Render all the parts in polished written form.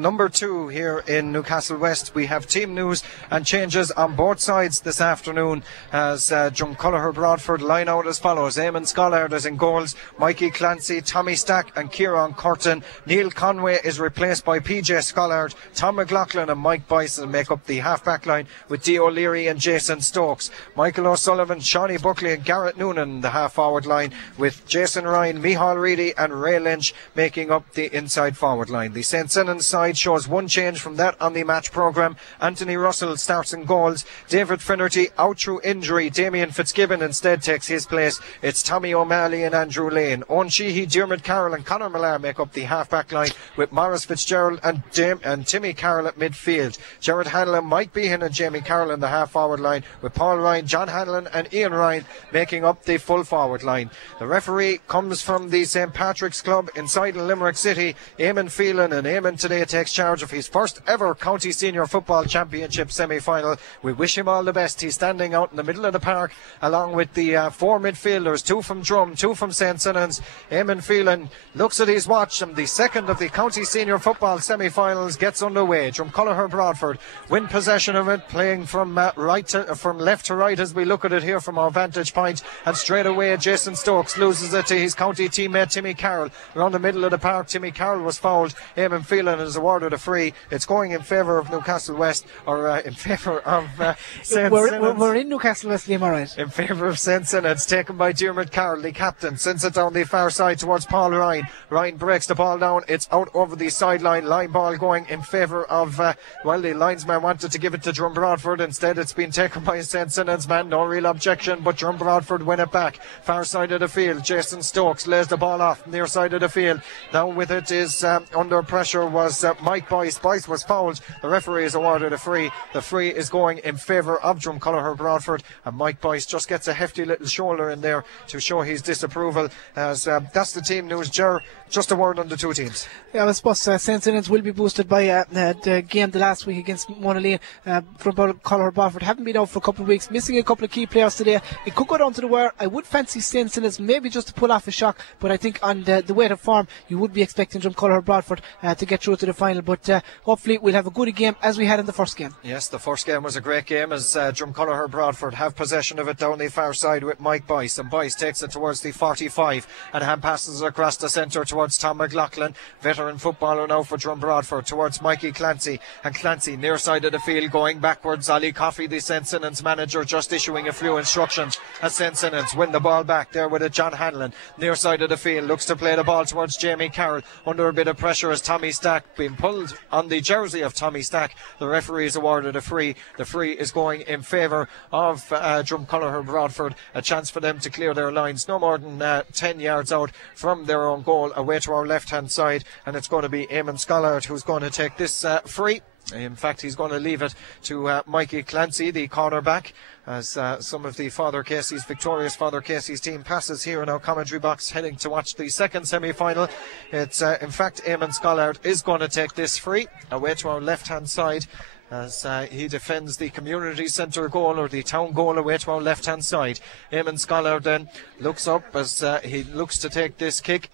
number 2 here in Newcastle West. We have team news and changes on both sides this afternoon as Drumculloher Broadford line out as follows. Eamon Scollard is in goals, Mikey Clancy, Tommy Stack and Kieran Curtin. Neil Conway is replaced by PJ Scollard. Tom McLaughlin and Mike Bison make up the half-back line with Dee O'Leary and Jason Stokes. Michael O'Sullivan, Shawnee Buckley and Garrett Noonan the half-forward line with Jason Ryan, Micheál Reedy and Ray Lynch making up the inside forward line. The St. Senan's side shows one change from that on the match programme. Anthony Russell starts in goals. David Finnerty out through injury. Damien Fitzgibbon instead takes his place. It's Tommy O'Malley and Andrew Lane. Owen Sheehy, Diarmuid Carroll and Conor Millar make up the half-back line with Maurice Fitzgerald and Timmy Carroll at midfield. Gerard Hanlon, Mike Behan and Jamie Carroll in the half-forward line with Paul Ryan, John Hanlon and Ian Ryan making up the full-forward line. The referee comes from the St. Patrick's Club inside in Limerick City, Eamon Phelan, and Eamon today takes charge of his first ever County Senior Football Championship semi-final. We wish him all the best. He's standing out in the middle of the park along with the 4 midfielders, 2 from Drom, 2 from St. Senan's. Eamon Phelan looks at his watch and the second of the County Senior Football semi-finals gets underway. Drumculloher Broadford win possession of it, playing from left to right as we look at it here from our vantage point, and straight away Jason Stokes loses it to his county teammate Timmy Carroll. Around the middle of the park, Timmy Carroll was fouled. Eamon Phelan is awarded a free. It's going in favour of Newcastle West, or in favour of St. Senan's. We're in Newcastle West, Liam, alright. In favour of St. Senan's, taken by Diarmuid Carroll, the captain. Sends it down the far side towards Paul Ryan. Ryan breaks the ball down. It's out over the sideline. Line ball going in favour of, the linesman wanted to give it to Drum Broadford. Instead, it's been taken by St. Senan's man. No real objection, but Drum Broadford win it back. Far side of the field, Jason Stokes lays the ball off near side of the field. Now with it is under pressure was Mike Boyce. Boyce was fouled. The referee is awarded a free. The free is going in favour of Drumculloher Broadford, and Mike Boyce just gets a hefty little shoulder in there to show his disapproval. As that's the team news. Ger, just a word on the two teams. Yeah, I suppose St. Senan's will be boosted by the game the last week against Monaghan from Drumculloher Broadford. Haven't been out for a couple of weeks, missing a couple of key players today. It could go down to the wire. I would fancy St. Senan's maybe just to pull off a shock, but I think on the weight of form you would be expecting Drumculloher Broadford to get through to the final, but hopefully we'll have a good game as we had in the first game. Yes, the first game was a great game as Drumculloher Broadford have possession of it down the far side with Mike Boyce, and Boyce takes it towards the 45 and hand passes it across the centre towards Tom McLaughlin, veteran footballer now for Drum Broadford, towards Mikey Clancy, and Clancy near side of the field going backwards. Ali Coffey, the St. Senan's manager, just issuing a few instructions as St. Senan's win the ball back there with it. John Hanlon near side of the field looks to play the ball towards Jamie Carroll under a bit of pressure as Tommy Stack being pulled on the jersey of Tommy Stack. The referee is awarded a free. The free is going in favour of Drumculloher Broadford. A chance for them to clear their lines no more than 10 yards out from their own goal away to our left hand side, and it's going to be Eamon Scollard who's going to take this free. In fact, he's going to leave it to Mikey Clancy, the cornerback, as some of the victorious Father Casey's team passes here in our commentary box heading to watch the second semi-final. It's in fact Eamon Scollard is going to take this free away to our left hand side as he defends the community centre goal, or the town goal, away to our left hand side. Eamon Scollard then looks up as he looks to take this kick.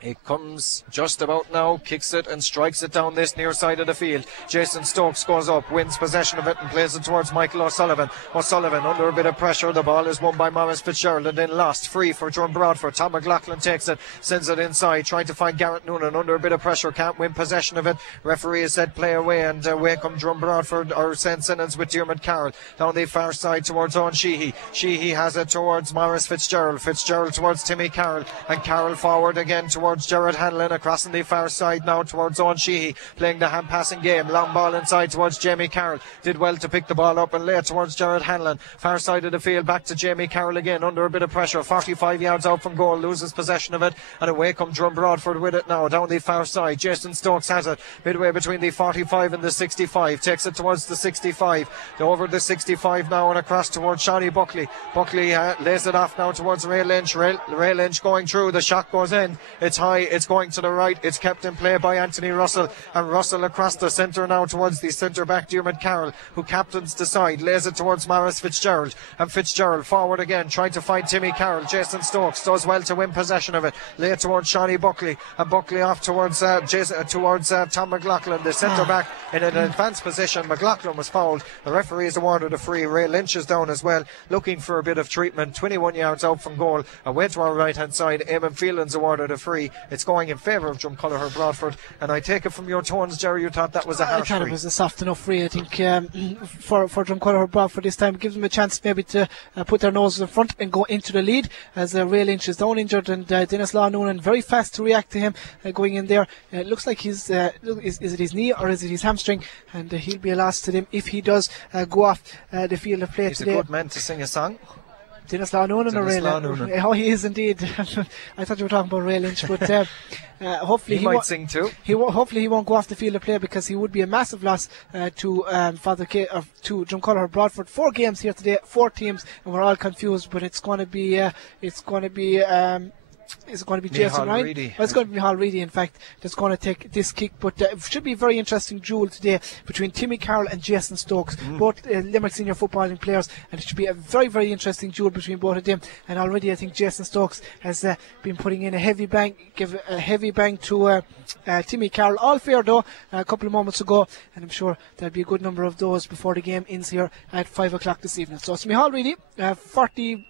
It comes just about now, kicks it and strikes it down this near side of the field. Jason Stokes goes up, wins possession of it and plays it towards Michael O'Sullivan. O'Sullivan under a bit of pressure. The ball is won by Maurice Fitzgerald and then lost. Free for Drum Broadford. Tom McLaughlin takes it, sends it inside, trying to find Garrett Noonan under a bit of pressure. Can't win possession of it. Referee has said play away, and away come Drum Broadford, or St. Senan's, with Diarmuid Carroll down the far side towards Owen Sheehy. Sheehy has it towards Maurice Fitzgerald. Fitzgerald towards Timmy Carroll, and Carroll forward again towards Gerard Hanlon, across on the far side now towards Owen Sheehy, playing the hand passing game. Long ball inside towards Jamie Carroll. Did well to pick the ball up and lay it towards Gerard Hanlon. Far side of the field, back to Jamie Carroll again under a bit of pressure. 45 yards out from goal, loses possession of it, and away come Drum Broadford with it now down the far side. Jason Stokes has it midway between the 45 and the 65, takes it towards the 65, over the 65 now and across towards Shawnee Buckley. Buckley lays it off now towards Ray Lynch. Ray Lynch going through, the shot goes in. It's high, it's going to the right, it's kept in play by Anthony Russell, and Russell across the centre now towards the centre back Diarmuid Carroll, who captains the side, lays it towards Maurice Fitzgerald, and Fitzgerald forward again, trying to find Timmy Carroll. Jason Stokes does well to win possession of it, lay it towards Shawnee Buckley, and Buckley off towards Tom McLaughlin, the centre back in an advanced position. McLaughlin was fouled, the referee has awarded a free. Ray Lynch is down as well, looking for a bit of treatment, 21 yards out from goal, away to our right hand side. Eamon Phelan's awarded a free. It's going in favour of Drumcolliher Broadford, and I take it from your tones, Jerry, you thought that was a harsh free. I thought it was a soft enough free, I think, for Drumcolliher Broadford this time. It gives them a chance maybe to put their noses in front and go into the lead, as Ray Lynch is down injured, and Dennis Law Noonan very fast to react to him going in there. It looks like he's is it his knee or is it his hamstring, and he'll be a loss to them if he does go off the field of play today. He's a good man to sing a song. Dennis Law Noonan or Ray Lynch? Oh, he is indeed. I thought you were talking about Ray Lynch, but hopefully he might sing too. Hopefully he won't go off the field of play, because he would be a massive loss to Drumcolliher Broadford. 4 games here today, 4 teams, and we're all confused. But it's going to be is it going to be Jason Ryan? Well, it's going to be Hall Reedy, in fact, that's going to take this kick. But it should be a very interesting duel today between Timmy Carroll and Jason Stokes, both Limerick senior footballing players, and it should be a very, very interesting duel between both of them. And already I think Jason Stokes has been putting in a heavy bang to Timmy Carroll. All fair though, a couple of moments ago, and I'm sure there'll be a good number of those before the game ends here at 5 o'clock this evening. So it's Hall Reedy, 40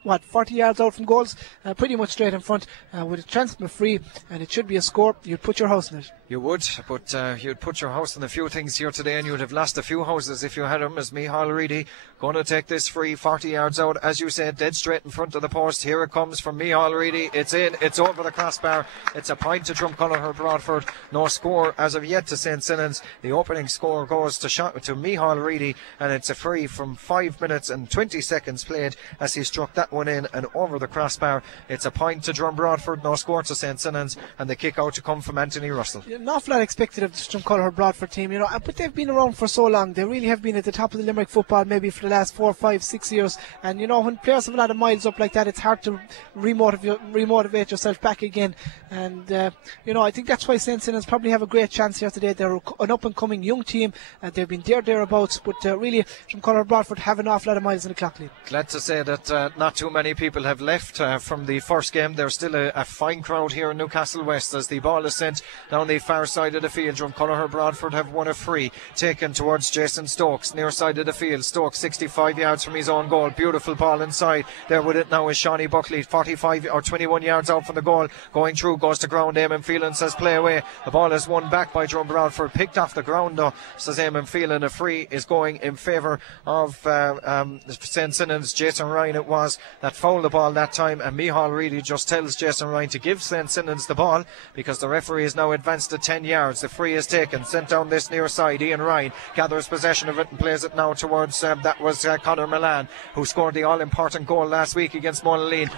yards out from goals, pretty much straight in front, with a chance of a free, and it should be a score. You'd put your house in it. You would, but you'd put your house in a few things here today, and you'd have lost a few houses if you had them. As Hall Reedy going to take this free, 40 yards out, as you said, dead straight in front of the post. Here it comes from Hall Reedy. It's in, it's over the crossbar. It's a point to Drumcolliher Broadford. No score as of yet to St. Sinans. The opening score goes to Hall Reedy, and it's a free from 5 minutes and 20 seconds played as he struck that one in and over the crossbar. It's a point to Drum Broadford, no score to St. Sinans, and the kick out to come from Anthony Russell. An awful lot expected of the Drumcolliher Broadford team, but they've been around for so long. They really have been at the top of the Limerick football maybe for the last 4, 5, 6 years, and when players have a lot of miles up like that, it's hard to remotivate yourself back again. And I think that's why St. Sinans probably have a great chance here today. They're an up and coming young team, and they've been thereabouts, but really Drumcolliher Broadford have an awful lot of miles in the clock lead. Glad to say that not too many people have left from the first game. There's still a fine crowd here in Newcastle West as the ball is sent down the far side of the field. Drumcolliher Broadford have won a free, taken towards Jason Stokes, near side of the field. Stokes 65 yards from his own goal, beautiful ball inside. There with it now is Shawnee Buckley, 45 or 21 yards out from the goal, going through, goes to ground. Eamon Phelan says play away. The ball is won back by Drum Broadford, picked off the ground though, says Eamon Phelan. A free is going in favour of St. Sinans. Jason Ryan it was that fouled the ball that time, and Hall Reedy just tells Jason Ryan to give St. Sinans the ball, because the referee is now advanced to 10 yards. The free is taken, sent down this near side. Ian Ryan gathers possession of it and plays it now towards that was Conor Milan, who scored the all-important goal last week against Monaleen.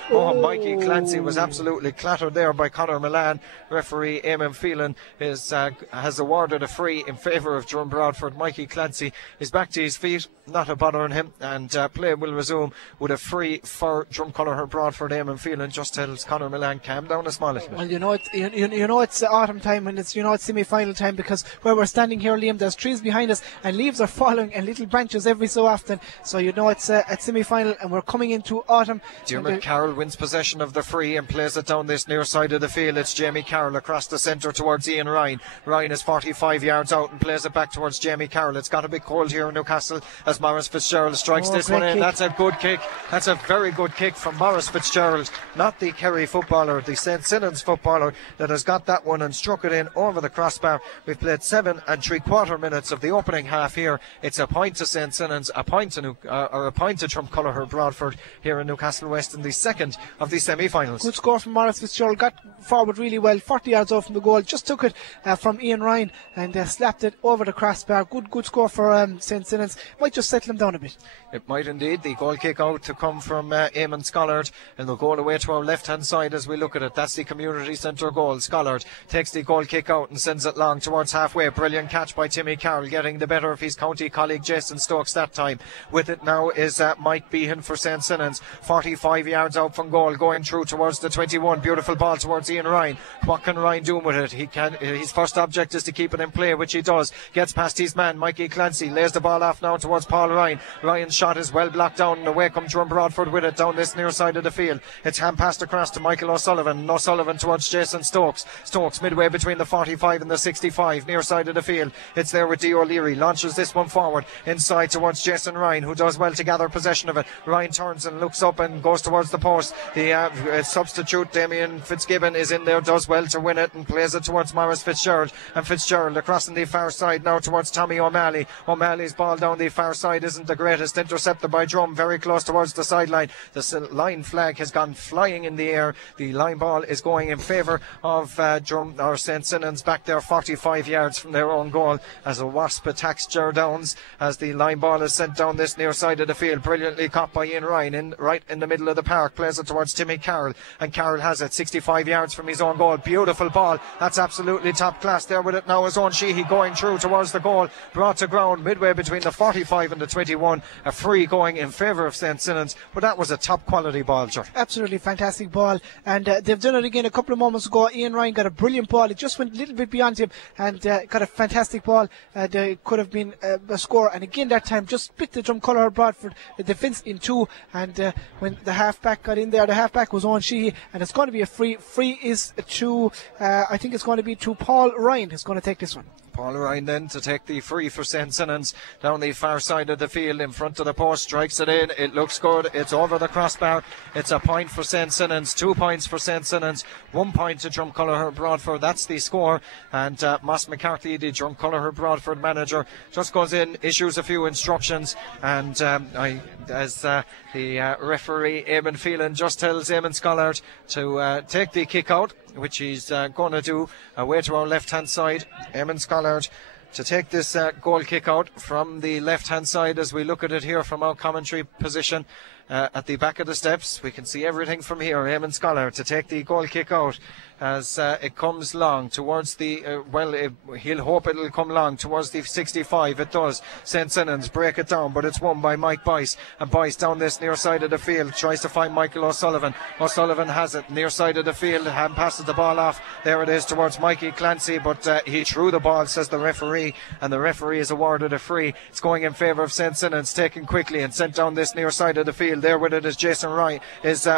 Mikey Clancy was absolutely clattered there by Conor Milan. Referee Eamon Phelan has awarded a free in favour of Drum Broadford. Mikey Clancy is back to his feet, not a bother on him, and play will resume with a free for Drumcolliher Broadford. Eamon Phelan just tells Conor Milan calm down a small little bit. Well, it's autumn time, and it's semi-final time, because where we're standing here, Liam, there's trees behind us and leaves are falling and little branches every so often, so it's a semi-final and we're coming into autumn. Diarmuid Carroll wins possession of the free and plays it down this near side of the field. It's Jamie Carroll across the centre towards Ian Ryan. Ryan is 45 yards out and plays it back towards Jamie Carroll. It's got a bit cold here in Newcastle as Maurice Fitzgerald strikes this one in. Kick. That's a good kick. That's a very good kick from Maurice Fitzgerald, not the Kerry footballer, the St. Sinans footballer that has got that one and struck it in over the crossbar. We've played 7 3/4 minutes of the opening half here. It's a point to St. Sinans, a point to Drumcolliher Broadford here in Newcastle West in the second of the semi-finals. Good score from Maurice Fitzgerald, got forward really well, 40 yards out from the goal, just took it from Ian Ryan and slapped it over the crossbar. Good score for St. Sinans. Might just settle him down a bit. It might indeed. The goal kick out to come from Eamon Scollard, and they'll go away to our left hand side as we we look at it. That's the community centre goal. Scollard takes the goal kick out and sends it long towards halfway. Brilliant catch by Timmy Carroll, getting the better of his county colleague Jason Stokes that time. With it now is Mike Behan for St. Sinans, 45 yards out from goal, going through towards the 21. Beautiful ball towards Ian Ryan. What can Ryan do with it? His first object is to keep it in play, which he does. Gets past his man Mikey Clancy, lays the ball off now towards Paul Ryan. Ryan's shot is well blocked down, and away comes Drom Broadford with it down this near side of the field. It's hand passed across to Michael O'Sullivan. O'Sullivan towards Jason Stokes. Stokes midway between the 45 and the 65, near side of the field. It's there with D. O'Leary. Launches this one forward inside towards Jason Ryan, who does well to gather possession of it. Ryan turns and looks up and goes towards the post. The substitute Damien Fitzgibbon is in there, does well to win it and plays it towards Morris Fitzgerald. And Fitzgerald across on the far side now towards Tommy O'Malley. O'Malley's ball down the far side isn't the greatest. Intercepted by Drom, very close towards the sideline. The line flag has gone flying in the air. The line ball is going in favour of Drom or St. Sinans, back there 45 yards from their own goal, as a Wasp attacks Ger Downs as the line ball is sent down this near side of the field. Brilliantly caught by Ian Ryan right in the middle of the park. Plays it towards Timmy Carroll, and Carroll has it 65 yards from his own goal. Beautiful ball. That's absolutely top class. There with it now is Owen Sheehy going through towards the goal. Brought to ground midway between the 45 and the 21. A free going in favour of St. Sinans, but that was a top quality ball, Ger. Absolutely fantastic ball, and they've done it again a couple of moments ago. Ian Ryan got a brilliant ball. It just went a little bit beyond him and got a fantastic ball. There could have been a score, and again that time just split the Drumcolour Broadford defence in two, and when the half-back got in there, the half-back was on Sheehy, and it's going to be a free. Free is to I think it's going to be to Paul Ryan, who's going to take this one. Paul Ryan then to take the free for St. Sinans down the far side of the field in front of the post, strikes it in. It looks good. It's over the crossbar. It's a point for St. Sinans, 2 points for St. Sinans, 1 point to Drumcolour Broadford. That's the score. And Moss McCarthy, the Drumcolour Broadford manager, just goes in, issues a few instructions, and the referee Eamon Phelan just tells Eamon Scollard to take the kick out, which he's going to do away to our left hand side. Eamon Scollard to take this goal kick out from the left hand side. As we look at it here from our commentary position at the back of the steps, we can see everything from here. Eamon Scollard to take the goal kick out as it comes long towards the he'll hope it'll come long towards the 65. It does. St. Sinans break it down, but it's won by Mike Boyce, and Boyce down this near side of the field tries to find Michael O'Sullivan. O'Sullivan has it near side of the field and passes the ball off. There it is towards Mikey Clancy, but he threw the ball, says the referee, and the referee is awarded a free. It's going in favour of St. Sinans, taken quickly and sent down this near side of the field. There with it is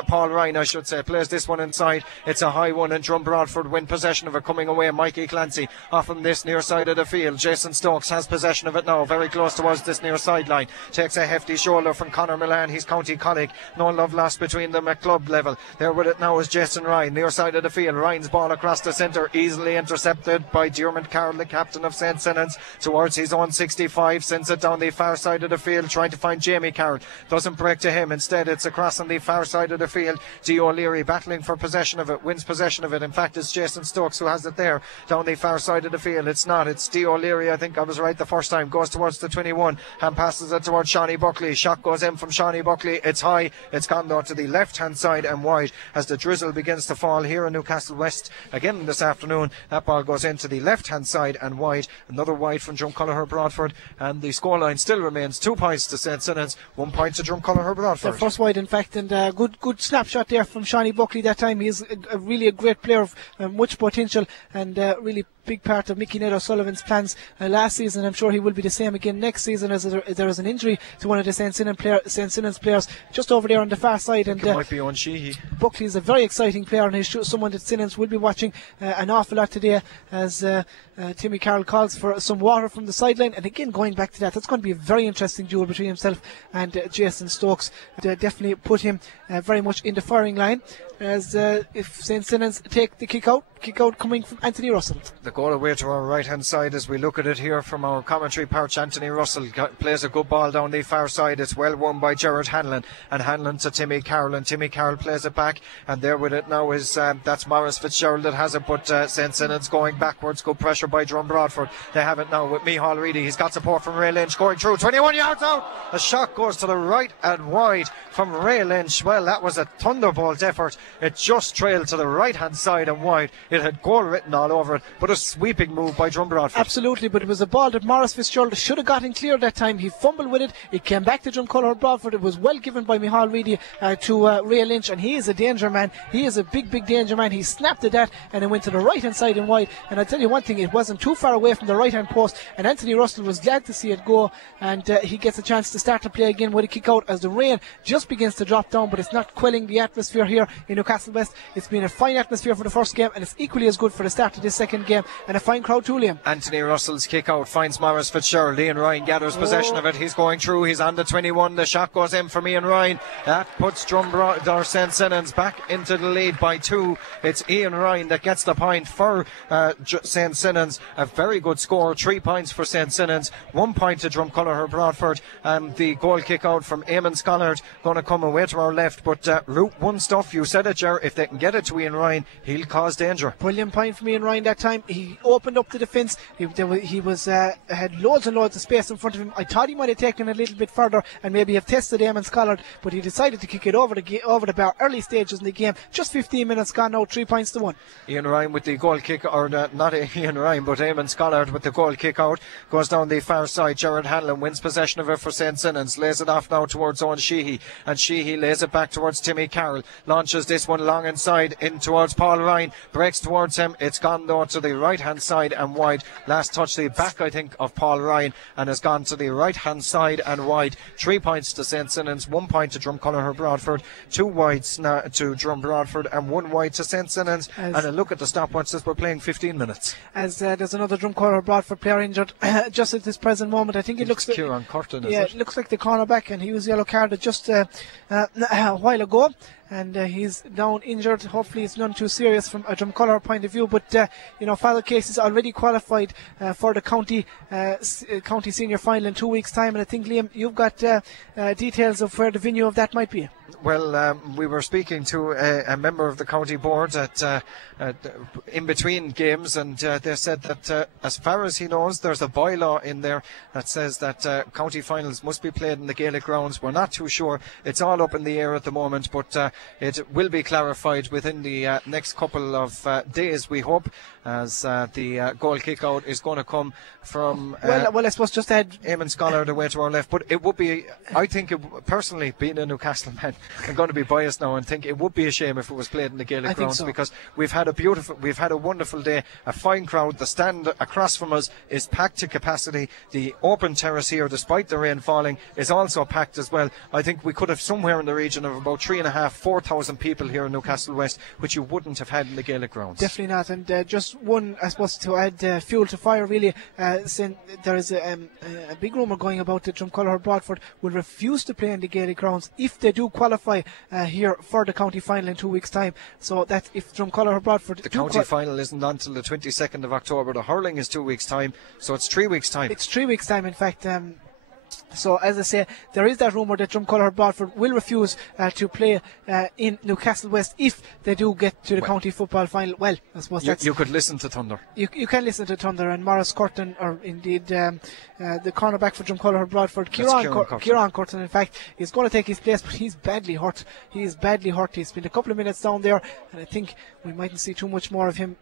Paul Ryan, I should say, plays this one inside. It's a high one, and Drom Broadford win possession of it, coming away Mikey Clancy off from this near side of the field. Jason Stokes has possession of it now, very close towards this near sideline. Takes a hefty shoulder from Conor Milan, his county colleague. No love lost between them at club level. There with it now is Jason Ryan, near side of the field. Ryan's ball across the centre, easily intercepted by Diarmuid Carroll, the captain of St. Sinans, towards his own 65. Sends it down the far side of the field, trying to find Jamie Carroll. Doesn't break to him. Instead, it's across on the far side of the field. D. O'Leary battling for possession of it, wins possession of it. In fact, it's Jason Stokes who has it there down the far side of the field. It's not. It's D. O'Leary. I think I was right the first time. Goes towards the 21 and passes it towards Shawnee Buckley. Shot goes in from Shawnee Buckley. It's high. It's gone though to the left hand side and wide as the drizzle begins to fall here in Newcastle West again this afternoon. That ball goes into the left hand side and wide. Another wide from Drumcolour Broadford, and the scoreline still remains 2 points to St. Sinans, 1 point to Drumcolour Broadford. The first wide, in fact, and good snapshot there from Shawnee Buckley that time. He's really a great player of much potential, and really big part of Mickey Ned O'Sullivan's plans last season. I'm sure he will be the same again next season, as there is an injury to one of the St. Sinans players just over there on the far side. And it might be on Sheehy. Buckley is a very exciting player, and he's someone that Sinans will be watching an awful lot today, as Timmy Carroll calls for some water from the sideline. And again, going back to that's going to be a very interesting duel between himself and Jason Stokes. Definitely put him very much in the firing line, as if St. Sinans take the kick out, kick out coming from Anthony Russell. The goal away to our right hand side as we look at it here from our commentary perch. Anthony Russell plays a good ball down the far side. It's well won by Gerard Hanlon, and Hanlon to Timmy Carroll, and Timmy Carroll plays it back, and there with it now is that's Maurice Fitzgerald that has it, but St. Sinan's going backwards. Good pressure by Drom Broadford. They have it now with Micheál Reedy. He's got support from Ray Lynch going through 21 yards out. A shot goes to the right and wide from Ray Lynch. Well, that was a thunderbolt effort. It just trailed to the right hand side and wide. It had goal written all over it, but a sweeping move by Drom Broadford. Absolutely, but it was a ball that Maurice Fitzgerald should have gotten clear that time. He fumbled with it. It came back to Drumcolor Broadford. It was well given by Micheál Reedy to Ray Lynch, and he is a danger man. He is a big danger man. He snapped at that and it went to the right hand side and wide. And I'll tell you one thing, it wasn't too far away from the right hand post, and Anthony Russell was glad to see it go, and he gets a chance to start to play again with a kick out as the rain just begins to drop down, but it's not quelling the atmosphere here in Newcastle West. It's been a fine atmosphere for the first game, and it's equally as good for the start of this second game, and a fine crowd too, Liam. Anthony Russell's kick out finds Maurice Fitzgerald. Ian Ryan gathers possession of it. He's going through. He's on the 21. The shot goes in from Ian Ryan. That puts St. Sinan's back into the lead by 2. It's Ian Ryan that gets the point for St. Sinan's. A very good score. 3 points for St. Sinan's. 1 point to Drumcolor Broadford. The goal kick out from Eamon Scollard going to come away to our left. But Route 1 stuff, you said it, Ger. If they can get it to Ian Ryan, he'll cause danger. Brilliant point from Ian Ryan that time. He opened up the defence. He had loads and loads of space in front of him. I thought he might have taken a little bit further and maybe have tested Eamon Scollard, but he decided to kick it over the bar early stages in the game. Just 15 minutes gone now, 3 points to 1. Ian Ryan with the goal kick, or not Ian Ryan, but Eamon Scollard with the goal kick out, goes down the far side. Gerard Hanlon wins possession of it for St. Sinan's, lays it off now towards Owen Sheehy, and Sheehy lays it back towards Timmy Carroll, launches this one long inside in towards Paul Ryan, breaks towards him. It's gone though to the right hand side and wide. Last touch the back, I think, of Paul Ryan, and has gone to the right hand side and wide. 3 points to St. Sinan's, 1 point to Drumcolor Broadford, 2 wides to Drum Broadford, and 1 wide to St. Sinan's. And a look at the stopwatch says we're playing 15 minutes. As there's another Drumcolor Broadford player injured just at this present moment. I think it looks like Kieran Curtin, it looks like the cornerback, and he was yellow carded just a while ago, and he's down injured. Hopefully it's none too serious from a Drumcolor point of view, but Father Case is already qualified for the county senior final in 2 weeks time, and I think, Liam, you've got details of where the venue of that might be. Well, we were speaking to a member of the county board in between games, and they said that as far as he knows, there's a bylaw in there that says that county finals must be played in the Gaelic grounds. We're not too sure. It's all up in the air at the moment, but it will be clarified within the next couple of days, we hope, as the goal kick out is going to come from well, I suppose just add Eamon Scollard away to our left. But it would be, I think, personally, being a Newcastle man, I'm going to be biased now and think it would be a shame if it was played in the Gaelic grounds, because we've had a wonderful day, a fine crowd. The stand across from us is packed to capacity. The open terrace here, despite the rain falling, is also packed as well. I think we could have somewhere in the region of about 3,500-4,000 people here in Newcastle West, which you wouldn't have had in the Gaelic grounds. Definitely not. And just one, I suppose, to add fuel to fire, really, there is a big rumour going about that Drumcolor Broadford will refuse to play in the Gaelic grounds if they do qualify here for the county final in 2 weeks' time. So that if Drumcolor Broadford... The county final isn't until the 22nd of October. The hurling is 2 weeks' time, so it's 3 weeks' time. It's 3 weeks' time, in fact. So, as I say, there is that rumour that Drumcolor Broadford will refuse to play in Newcastle West if they do get to the county football final. Well, I suppose you could listen to Thunder. You can listen to Thunder, and Maurice Curtin, or indeed the cornerback for Drumcolor Broadford, Kieran Curtin, in fact, is going to take his place, but he's badly hurt. He's been a couple of minutes down there, and I think we mightn't see too much more of him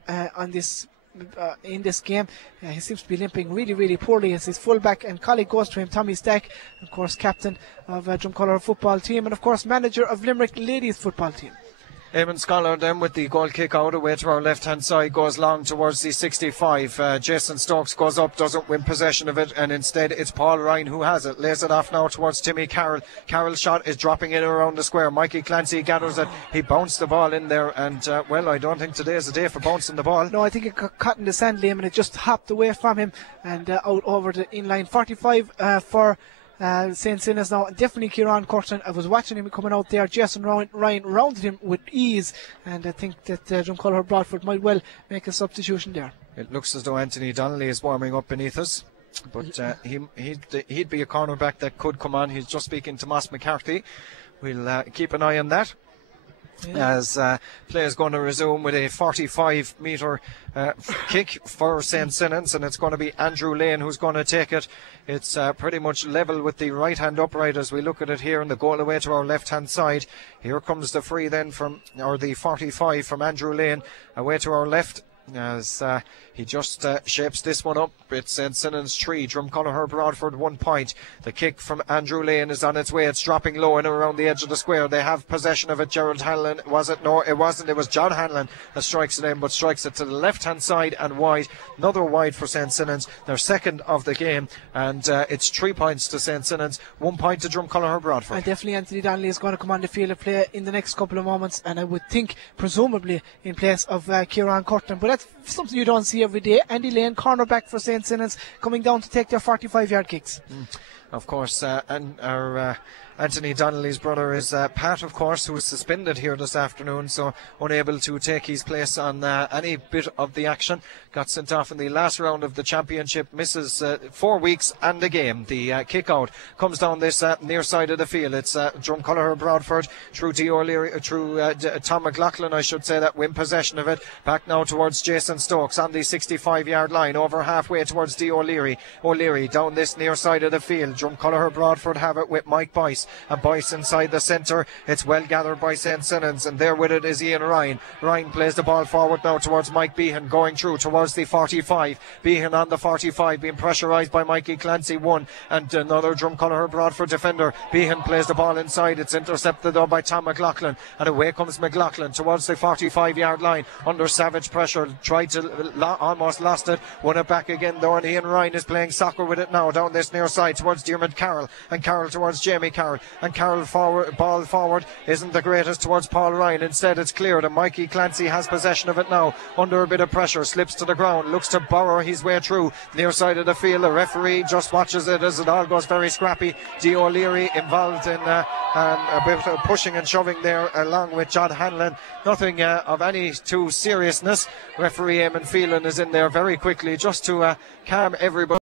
in this game. He seems to be limping really, really poorly as his fullback and colleague goes to him, Tommy Stack, of course captain of Drumcolor football team, and of course manager of Limerick ladies football team. Eamon Scollard then with the goal kick out away to our left hand side, goes long towards the 65. Jason Stokes goes up, doesn't win possession of it, and instead it's Paul Ryan who has it, lays it off now towards Timmy Carroll. Carroll's shot is dropping in around the square. Mikey Clancy gathers it, he bounced the ball in there, and I don't think today is a day for bouncing the ball. No, I think it got caught in the sand, Liam, and it just hopped away from him and out over the inline. 45 for St. Sinas now, definitely Kieran Curtin. I was watching him coming out there. Jason Ryan rounded him with ease, and I think that Drumcolor Broadford might well make a substitution there. It looks as though Anthony Donnelly is warming up beneath us, but he'd be a cornerback that could come on. He's just speaking to Moss McCarthy. We'll keep an eye on that. Yeah. As play is going to resume with a 45-metre kick for St. Sinans, and it's going to be Andrew Lane who's going to take it. It's pretty much level with the right-hand upright as we look at it here, and the goal away to our left-hand side. Here comes the free then the 45 from Andrew Lane away to our left, as he just shapes this one up. It's St. Sinans 3, Drumcolor Broadford 1 point. The kick from Andrew Lane is on its way. It's dropping low and around the edge of the square. They have possession of it. Gerald Hanlon, was it? No, it wasn't. It was John Hanlon that strikes it in, but strikes it to the left-hand side and wide. Another wide for St. Sinans, their second of the game, and it's 3 points to St. Sinans, 1 point to Drumcolor Broadford. And definitely Anthony Donnelly is going to come on the field of play in the next couple of moments, and I would think presumably in place of Kieran Curtin, but that's something you don't see every day. Andy Lane, cornerback for St. Sinans, coming down to take their 45-yard kicks. Of course, and our Anthony Donnelly's brother is Pat, of course, who was suspended here this afternoon, so unable to take his place on any bit of the action. Got sent off in the last round of the championship, misses 4 weeks and a game. The kick out comes down this near side of the field. It's Drumcolor Broadford through Tom McLaughlin, I should say, that win possession of it. Back now towards Jason Stokes on the 65-yard line, over halfway towards D. O'Leary. O'Leary down this near side of the field. Drumcolor Broadford have it with Mike Boyce. And Boyce inside the centre. It's well gathered by St. Sinans, and there with it is Ian Ryan. Ryan plays the ball forward now towards Mike Behan, going through towards the 45. Behan on the 45, being pressurised by Mikey Clancy, one, and another Drumcolor Broadford defender. Behan plays the ball inside. It's intercepted though by Tom McLaughlin, and away comes McLaughlin towards the 45-yard line under savage pressure. Tried to almost lost it, won it back again though, and Ian Ryan is playing soccer with it now down this near side towards Dermot Carroll, and Carroll towards Jamie Carroll, and Carroll ball forward isn't the greatest towards Paul Ryan. Instead it's cleared, and Mikey Clancy has possession of it now under a bit of pressure, slips to the ground, looks to burrow his way through near side of the field. The referee just watches it as it all goes very scrappy. D. O'Leary involved in a bit of pushing and shoving there along with John Hanlon. Nothing of any too seriousness. Referee Eamon Phelan is in there very quickly just to calm everybody.